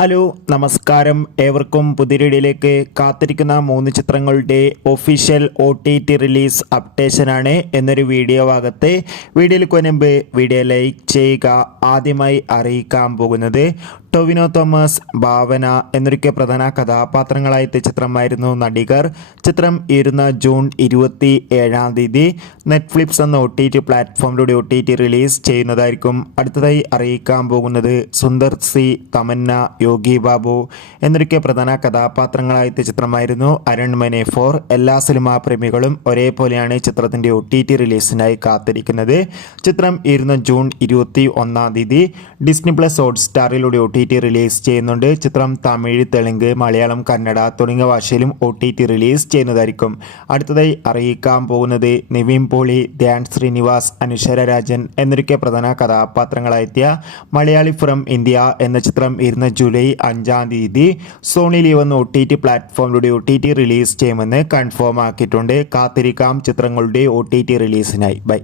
Hello നമസ്കാരം, ഏവർക്കും പുതിയൊരിടയിലേക്ക്. കാത്തിരിക്കുന്ന 3 ചിത്രങ്ങളുടെ ഒഫീഷ്യൽ OTT റിലീസ് അപ്ഡേഷനാണ് എന്നൊരു വീഡിയോ ഭാഗത്ത്. വീഡിയോയിൽ മുൻപ് വീഡിയോ ലൈക്ക് ചെയ്യുക. ആദ്യമായി അറിയിക്കാൻ പോകുന്നത് ടൊവിനോ തോമസ്, ഭാവന എന്നൊക്കെ പ്രധാന കഥാപാത്രങ്ങളായ ചിത്രമായിരുന്നു നടികർ. ചിത്രം ഇരുന്ന ജൂൺ 27-ാം തീയതി നെറ്റ്ഫ്ലിക്സ് എന്ന OTT പ്ലാറ്റ്ഫോമിലൂടെ OTT റിലീസ് ചെയ്യുന്നതായിരിക്കും. അടുത്തതായി അറിയിക്കാൻ പോകുന്നത് സുന്ദർ സി, തമന്ന, യോഗി ബാബു എന്നൊക്കെ പ്രധാന കഥാപാത്രങ്ങളായ ചിത്രമായിരുന്നു അരൺമനെ 4. എല്ലാ സിനിമാ പ്രേമികളും ഒരേപോലെയാണ് ചിത്രത്തിൻ്റെ OTT റിലീസിനായി കാത്തിരിക്കുന്നത്. ചിത്രം ഇരുന്ന ജൂൺ 21-ാം തീയതി ഡിസ്നി പ്ലസ് ഹോട്ട്സ്റ്റാറിലൂടെ OTT റിലീസ് ചെയ്യുന്നുണ്ട്. ചിത്രം തമിഴ്, തെലുങ്ക്, മലയാളം, കന്നഡ തുടങ്ങിയ ഭാഷയിലും OTT റിലീസ് ചെയ്യുന്നതായിരിക്കും. അടുത്തതായി അറിയിക്കാൻ പോകുന്നത് നിവിൻ പോളി, ധ്യാൻ ശ്രീനിവാസ്, അനുശ്വര രാജൻ എന്നൊക്കെ പ്രധാന കഥാപാത്രങ്ങളായെത്തിയ മലയാളി ഫ്രം ഇന്ത്യ എന്ന ചിത്രം ഇരുന്ന ജൂലൈ 5-ാം തീയതി സോണി ലീവ് എന്ന OTT പ്ലാറ്റ്ഫോമിലൂടെ OTT റിലീസ് ചെയ്യുമെന്ന് കൺഫേം ആക്കിയിട്ടുണ്ട്. കാത്തിരിക്കാം ചിത്രങ്ങളുടെ OTT റിലീസിനായി. ബൈ.